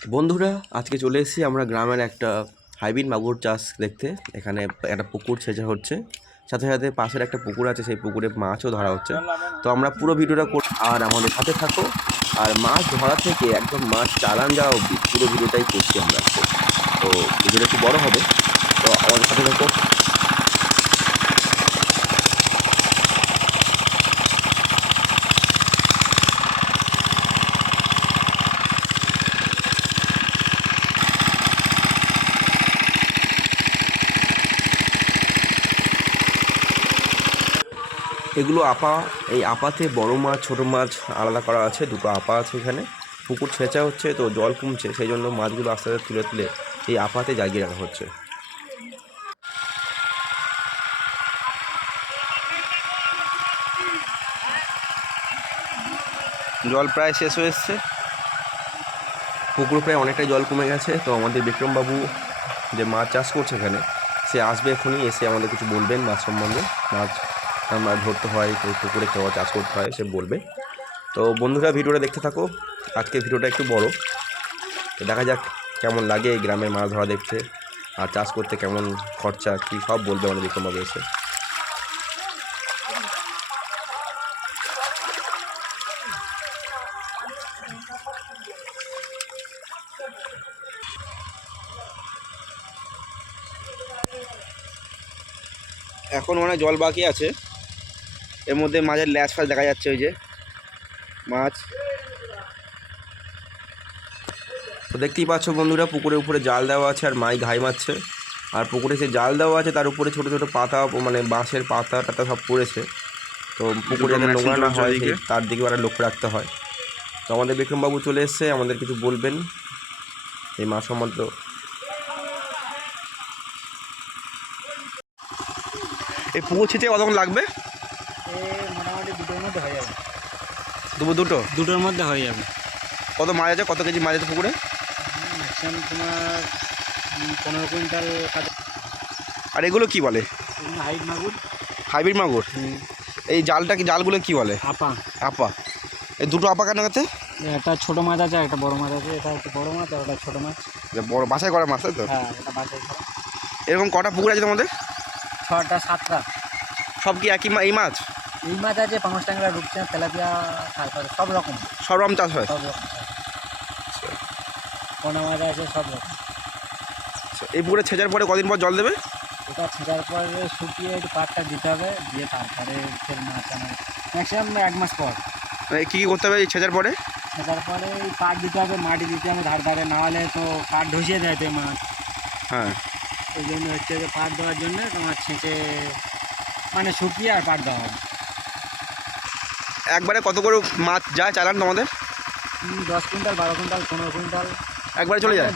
বন্ধুরা আজকে চলে এসেছি আমরা গ্রামের একটা হাইব্রিড মাগুর চাষ দেখতে। এখানে একটা পুকুর ছেঁচা হচ্ছে, সাথে সাথে পাশের একটা পুকুর আছে, সেই পুকুরে মাছও ধরা হচ্ছে। তো আমরা পুরো ভিডিওটা আর আমাদের সাথে থাকো, আর মাছ ধরা থেকে একদম মাছ চালান যাওয়া অবধি পুরো ভিডিওটাই করছি আমরা। তো ভিডিওটা একটু বড় হবে, তো আমাদের সাথে থাকো। এগুলো আপা, এই আপাতে বড় মাছ ছোট মাছ আলাদা করা আছে, দুটো আপা আছে এখানে। পুকুর ছেঁচা হচ্ছে, তো জল কমছে, সেই জন্য মাছগুলো আস্তে আস্তে তুলে তুলে এই আপাতে জাগিয়ে রাখা হচ্ছে। জল প্রায় শেষ হয়ে এসছে, পুকুর প্রায় অনেকটাই জল কমে গেছে। তো আমাদের বিক্রমবাবু যে মাছ চাষ করছে এখানে, সে আসবে এখনই, এসে আমাদের কিছু বলবেন মাছ সম্বন্ধে। মাছ ধরতে হয়, তো পুকুরে কেমন চাষ করতে হয় সে বলবে। তো বন্ধুরা ভিডিওটা দেখতে থাকো। আজকে ভিডিওটা একটু বড়, তো দেখা যাক কেমন লাগে এই গ্রামে মাছ ধরা দেখতে, আর চাষ করতে কেমন খরচা কী সব বলবে আমাদের বিক্রমবাবু এসে। এখন মানে জল বাকি আছে, এর মধ্যে মাছের ল্যাস ফাঁস দেখা যাচ্ছে, ওই যে মাছ। তো দেখতেই পাচ্ছ বন্ধুরা, পুকুরের উপরে জাল দেওয়া আছে আর মাই ঘাই মারছে। আর পুকুরে যে জাল দেওয়া আছে তার উপরে ছোটো ছোটো পাতা, মানে বাঁশের পাতা টাতা সব পড়েছে। তো পুকুরে যাতে নোংরা না হয় তার দিকে আরও লক্ষ্য রাখতে হয়। তো আমাদের বিক্রমবাবু চলে এসছে, আমাদের কিছু বলবেন এই মাছ সম্বন্ধে। এই পুকুর ছিটে কতক্ষণ লাগবে? মোটামুটি দুটোর মধ্যে হয়ে যাবে। দুটোর মধ্যে হয়ে যাবে। কত মাছ আছে, কত কেজি মাছ আছে পুকুরে? ম্যাক্সিমাম তোমার 15 কুইন্টাল কাছে। আর এগুলো কি বলে? হাইব্রিড মাগুর। এই জালগুলো কি বলে? আপা। এই দুটো আপা কেন আছে? একটা ছোট মাছ আছে, একটা বড় মাছ আছে। এটা হচ্ছে বড় মাছ আর ওটা ছোট মাছ। বড় বাছাই করা মাছ, তাই তো? হ্যাঁ, এটা বাছাই করা। এরকম কটা পুকুর আছে তোমাদের? 6টা 7টা। সব কি একই এই মাছ? এই মাছ আছে, পাঙাশ ট্যাংরা, রূপচাঁদ, তেলাপিয়া, তারপরে সব রকম চাষ হয়। সব রকম পোনা মাছ আছে, সব রকম। এই পুকুরে ছেঁচার পরে কদিন পর জল দেবে? এটা ছেঁচার পরে শুকিয়ে একটু পাটটা দিতে হবে, দিয়ে তারপরে ফের মাছ আনা ম্যাক্সিমাম 1 মাস পর। কী কী করতে হবে এই ছেঁচার পরে? ছেঁচার পরে এই পাট দিতে হবে, মাটি দিতে হবে ধারে, না হলে তো পাট ধসিয়ে দেয় তো মাছ। হ্যাঁ, ওই জন্য হচ্ছে যে পাট দেওয়ার জন্য তোমার ছেঁচে মানে শুকিয়ে আর পাট দেওয়া হবে। একবারে কত করে মাছ যায় চালান তোমাদের? 10 কুইন্টাল, 12 কুইন্টাল, 15 কুইন্টাল একবারে চলে যায়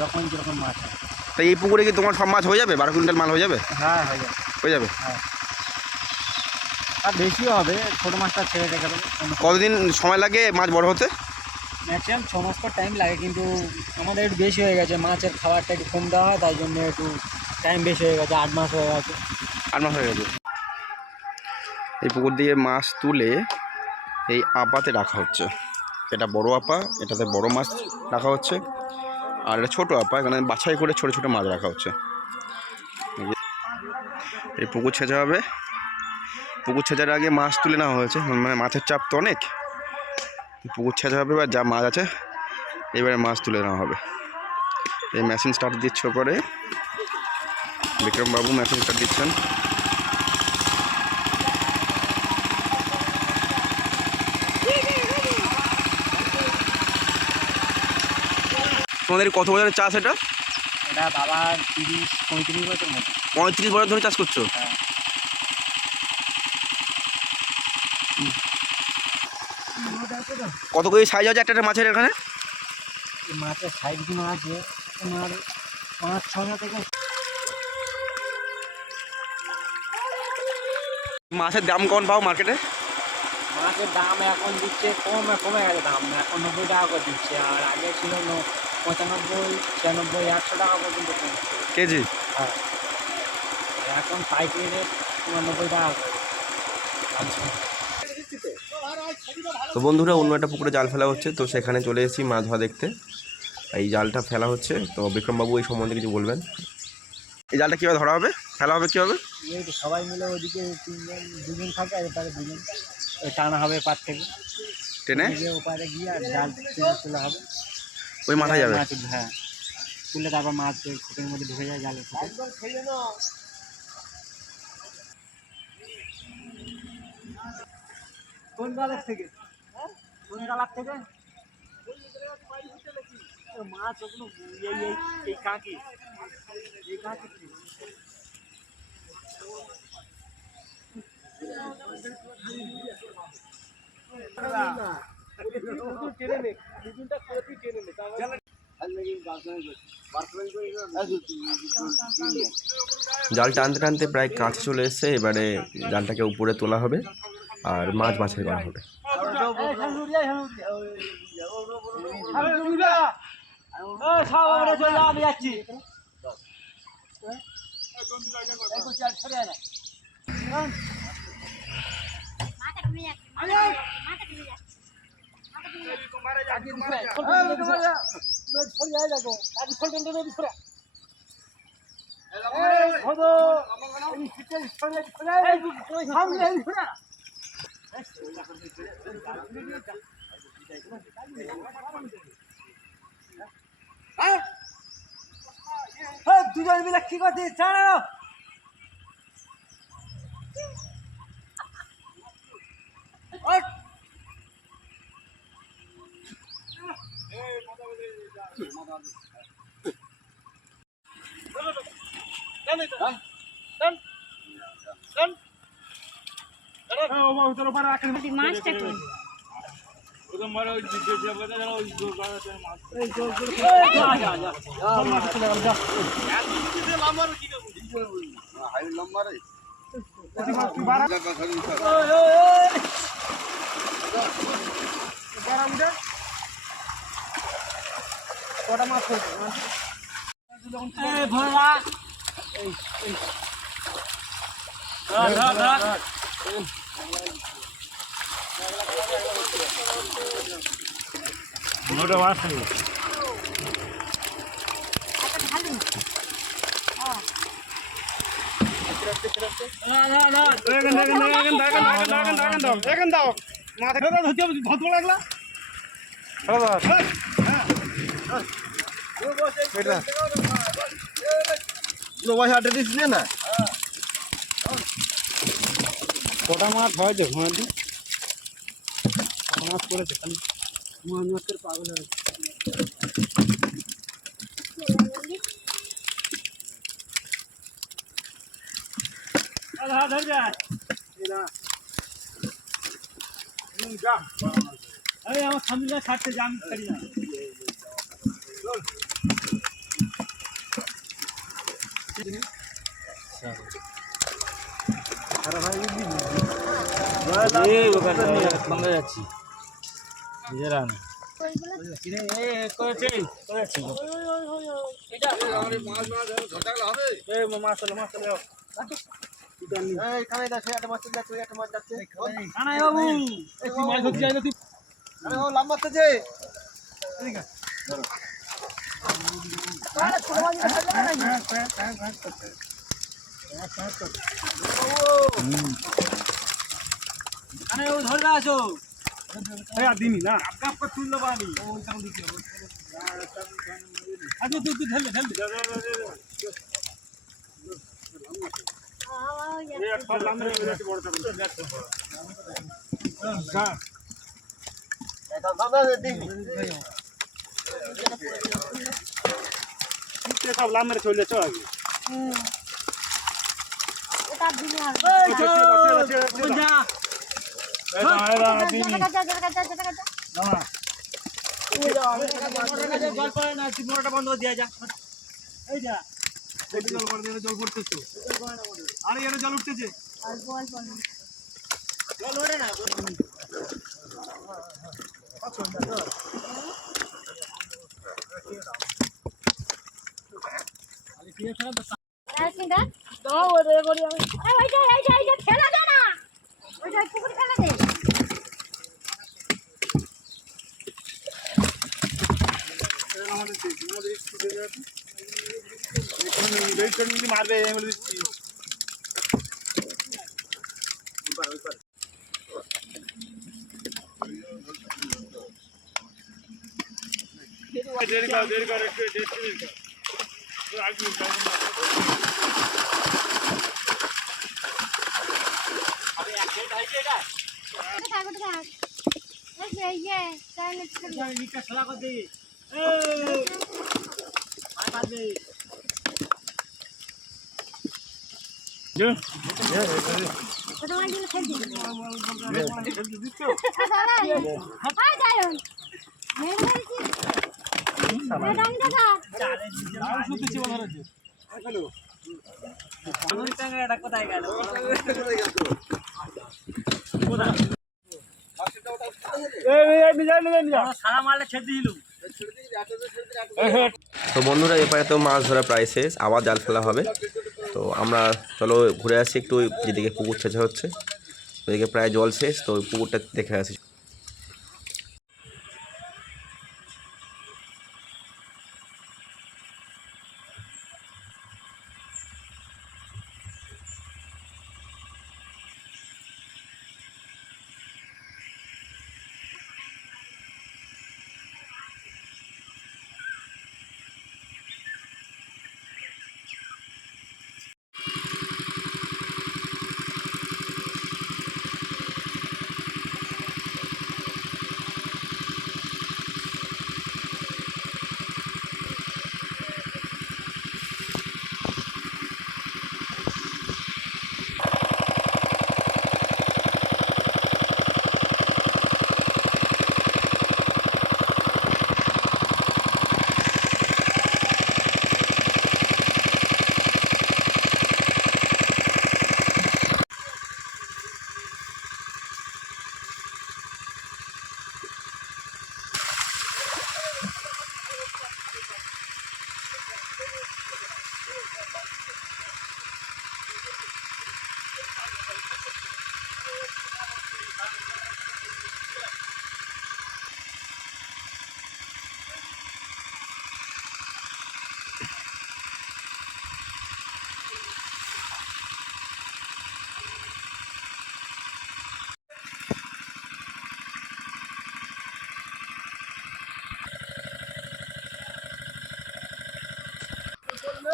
যখন যেরকম মাছ হয়। তো এই পুকুরে কি তোমার সব মাছ হয়ে যাবে? 12 কুইন্টাল মাল হয়ে যাবে? হ্যাঁ, হয়ে যাবে। হ্যাঁ, আর বেশিও হবে, ছোটো মাছটা ছেড়ে রেখে দেবে। কতদিন সময় লাগে মাছ বড় হতে? ম্যাক্সিমাম 6 মাস পর টাইম লাগে, কিন্তু আমাদের একটু বেশি হয়ে গেছে, মাছের খাবারটা একটু কম দেওয়া হয়, তাই জন্য একটু টাইম বেশি হয়ে গেছে। 8 মাস হয়ে গেছে। 8 মাস হয়ে গেছে। এই পুকুর দিয়ে মাছ তুলে এই আপাতে রাখা হচ্ছে। এটা বড় আপা, এটাতে বড় মাছ রাখা হচ্ছে, আর এটা ছোটো আপা, এখানে বাছাই করে ছোটো ছোটো মাছ রাখা হচ্ছে। এই পুকুর ছেঁচা হবে, পুকুর ছেঁচার আগে মাছ তুলে নেওয়া হয়েছে, মানে মাছের চাপ তো অনেক। পুকুর ছেঁচা হবে, বা যা মাছ আছে এবারে মাছ তুলে নেওয়া হবে। এই মেশিন স্টার্ট দিচ্ছে পরে, বিক্রমবাবু মেশিন স্টার্ট দিচ্ছেন। তোমাদের কত বছরের চাষ এটা? এটা বাবার 30-35 বছর মতো। 35 বছর ধরে চাষ করছো? হ্যাঁ। কত করে সাইজ আছে একটা মাছের এখানে? মাছের সাইজগুলো আছে তোমার 5-6 থেকে। মাছের দাম কেমন পাও মার্কেটে? মাছের দাম এখন দিচ্ছে কমে গেছে দাম, এখন 90 টাকা করে দিচ্ছে, আর আগে ছিল 95, 96, 100 টাকা পর্যন্ত কেজি। হ্যাঁ, এখন পাইকারি রেট তোমার 90 টাকা করে। তো বন্ধুরা অন্য একটা পুকুরে জাল ফেলা হচ্ছে, তো সেখানে চলে এসেছি মাছ ধরা দেখতে। এই জালটা ফেলা হচ্ছে। তো বিক্রমবাবু এই সম্বন্ধে কিছু বলবেন। এই জালটা কীভাবে ধরা হবে, ফেলা হবে কীভাবে? এই তো সবাই মিলে ওদিকে দুজন থাকে আর এপারে দুজন টানা হবে পার থেকে টেনে ওপারে গিয়ে আর জাল তোলা হবে, ওই মাথায় যাবে। হ্যাঁ তুললে তারপর মাছ ওই খুঁটের মধ্যে ঢুকে যায় জালের খুঁটে। কোন জালের থেকে? কোন জালার থেকে মাছ ওগুলো এই কাকি জাল টানতে টানতে প্রায় কাছে চলে এসছে। এবারে জালটাকে উপরে তোলা হবে আর মাছ বাছাই করা হবে। আমি যাচ্ছি দুজন মিলে কি করছিস জানো? মাছটা কি কটা মাছ ভরা কটা মাছ হয় যে মাছ করেছে খালি মাছের পাগল হয়েছে। আমার সামনে ছাড়তে জাম ছাড়ি না। যাচ্ছি নিজেরা ধরে আসো দিনই না আপনার তুললে পানি আগে তুই ঢেলে সব লামের চলে চো আগে বন্ধ দিয়া যা এই যা জল পড়তেছে আর এর জল উঠতেছে জল ওঠে না খেলা দে না ওইটা পুকুর খেলা দে মারবে দিচ্ছি। দেরি কর একটু কোথায় গেল? সারা মারলে ছেড়ে দিল। তো বন্ধুরা এপারে তো মাছ ধরা প্রায় শেষ, আবার জাল ফেলা হবে। তো আমরা চলো ঘুরে আসি একটু, যেদিকে পুকুর ছেঁচা হচ্ছে ওইদিকে প্রায় জল শেষ, তো ওই পুকুরটা দেখে আসি।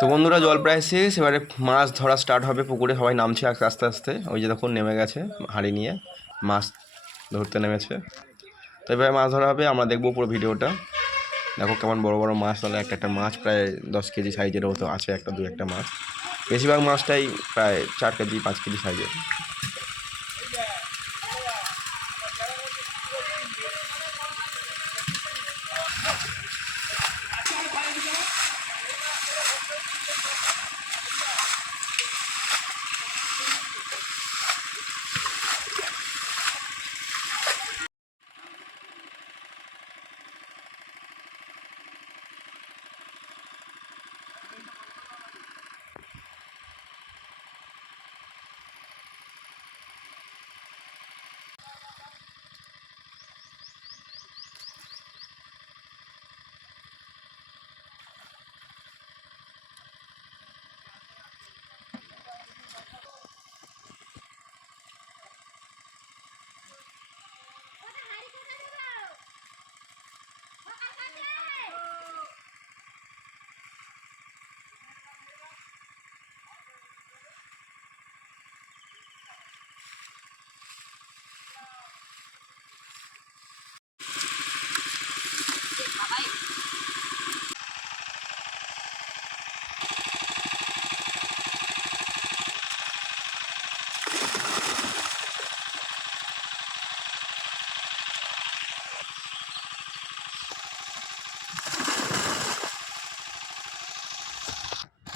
তো বন্ধুরা জল প্রায় শেষ, এবারে মাছ ধরা স্টার্ট হবে পুকুরে। সবাই নামছে আস্তে আস্তে, ওই যে দেখুন নেমে গেছে হাঁড়ি নিয়ে মাছ ধরতে নেমেছে। তো এবারে মাছ ধরা হবে, আমরা দেখবো পুরো ভিডিওটা। দেখো কেমন বড় বড় মাছ, তাহলে একটা মাছ প্রায় 10 কেজি সাইজের মতো আছে, দু একটা মাছ। বেশিরভাগ মাছটাই প্রায় 4 কেজি 5 কেজি সাইজের।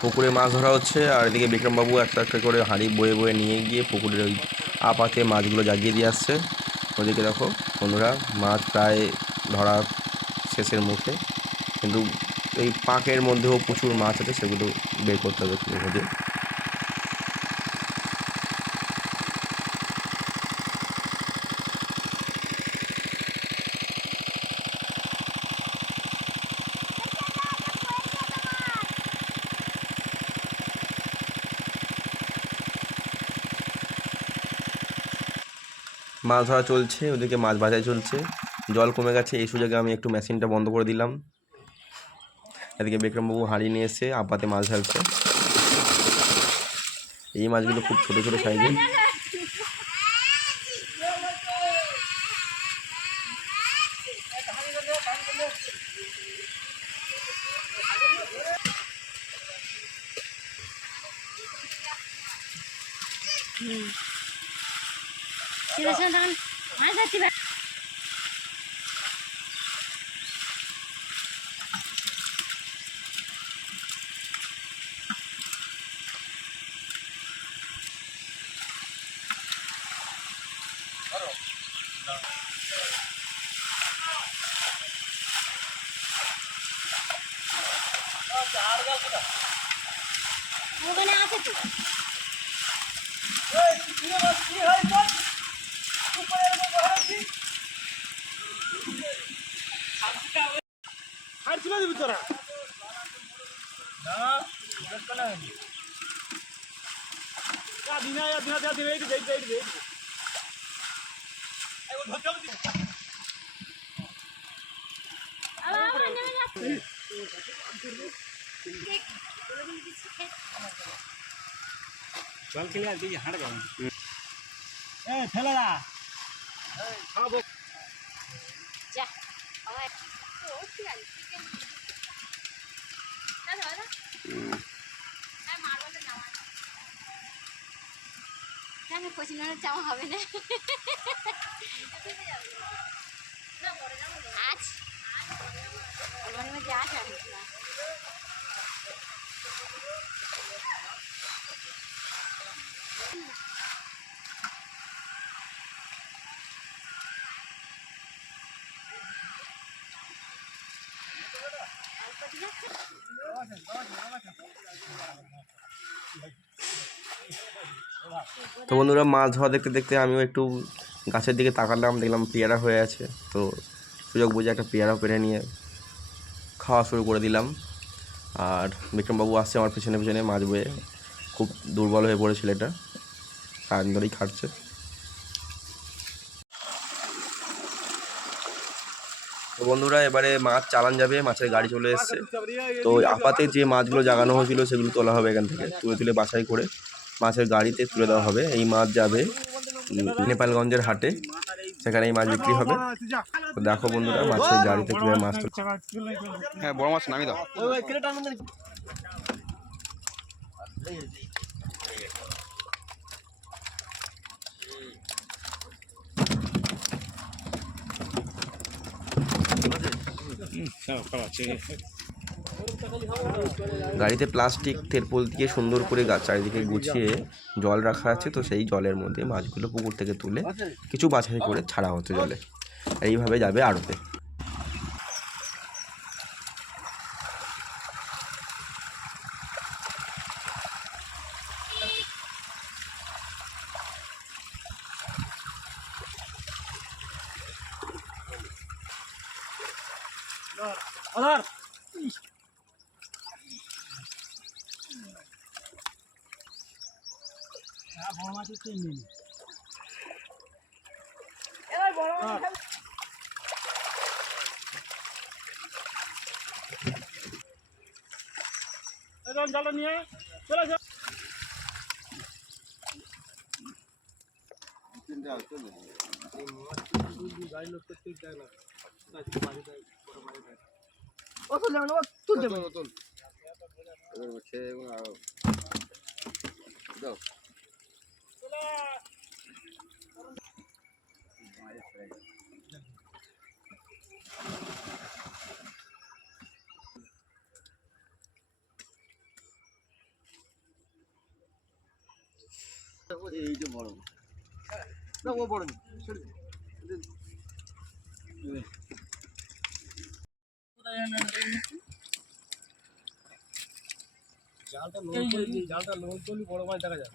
পুকুরে মাছ ধরা হচ্ছে, আর এদিকে বিক্রমবাবু একটা একটা করে হাঁড়ি বয়ে বয়ে নিয়ে গিয়ে পুকুরের ওই আপাতে মাছগুলো জাগিয়ে দিয়ে আসছে। ওদিকে দেখো বন্ধুরা মাছ প্রায় ধরা শেষের মুখে, কিন্তু এই পাঁকের মধ্যেও প্রচুর মাছ আছে, সেগুলো বের করতে হবে খুঁজে। মাছ ধরা চলছে, ওদিকে মাছ বাজাই চলছে। জল কমে গেছে, এই সুযোগে আমি একটু মেশিনটা বন্ধ করে দিলাম। এদিকে বিক্রমবাবু হাঁড়ি নিয়ে এসে আপাতে মাছ ঢালছে। এই মাছগুলো খুব ছোটো ছোটো সাইজের। মাছ ধরতে পারে। ওখানে আছে তো। আর তুলে দিবি তোরা আবার নেমে যাচ্ছে। জল খেলে আর দিকে হাঁট গেল ফেলে দা যা আবার ও ঠিক আছে দাদা দাদা হ্যাঁ মারবো জামা জানো কোচিনের জামা হবে না আজ আমার মধ্যে আসা না তো বন্ধুরা, মাছ ধরা দেখতে দেখতে আমিও একটু গাছের দিকে তাকালাম, দেখলাম পেয়ারা হয়ে আছে। তো সুযোগ বুঝে একটা পেয়ারা পেরে নিয়ে খাওয়া শুরু করে দিলাম। আর বিক্রমবাবু আসছে আমার পেছনে পেছনে মাছ বয়ে। খুব দুর্বল হয়ে পড়েছিল, এটা সারাদিন ধরেই খাটছে। তো বন্ধুরা, এবারে মাছ চালান যাবে, মাছের গাড়ি চলে এসছে। তো আপাতে যে মাছগুলো জাগানো হয়েছিল সেগুলো তোলা হবে এখান থেকে, তুলে তুলে বাছাই করে মাছের গাড়িতে তুলে দেওয়া হবে। এই মাছ যাবে নেপালগঞ্জের হাটে, সেখানে এই মাছ বিক্রি হবে। তো দেখো বন্ধুরা, মাছের গাড়িতে কীভাবে মাছ তুলে। হ্যাঁ, বড় মাছ নামিয়ে দাও। গাড়িতে প্লাস্টিক তেরপল দিয়ে সুন্দর করে চারিদিকে গুছিয়ে জল রাখা আছে। তো সেই জলের মধ্যে মাছগুলো পুকুর থেকে তুলে কিছু বাছাই করে ছাড়া হচ্ছে জলে। এইভাবে যাবে আড়তে। বড় মাছ হচ্ছে নেই জালটা নিয়ে চলে যা এইটা বড় না, ও বড় না, ছেড়ে দে। জালটা লোড করে দিই, জালটা লোড করলে বড় মাছ দেখা যায়।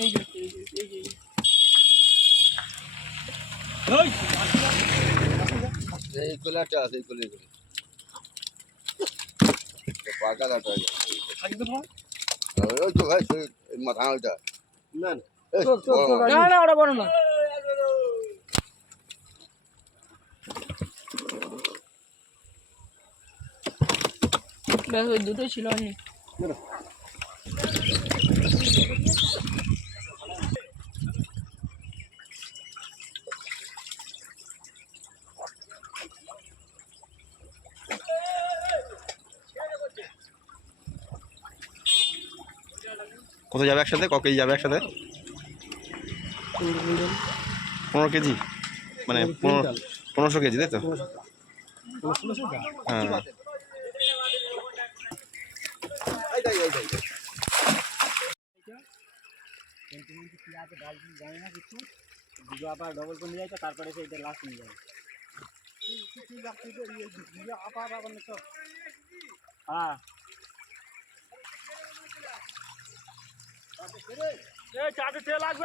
এই যে এই কোলাটা আছে, এই কোলে পাকা দাটা আছে। আগে তো ভাই ওই তো ভাই মাথা ওটা না না না না ওটা বড় না ব্যাস ওই দুটোই ছিল অনেক কত যাবে একসাথে, ক কেজি যাবে একসাথে? 15 কেজি, মানে 1500 কেজি, তাই তো? হ্যাঁ আবার ডবল করে নিয়ে যাচ্ছে তারপরে সেইটা লাস্ট নিয়ে যাবে হ্যাঁ চারটে তেল লাগবে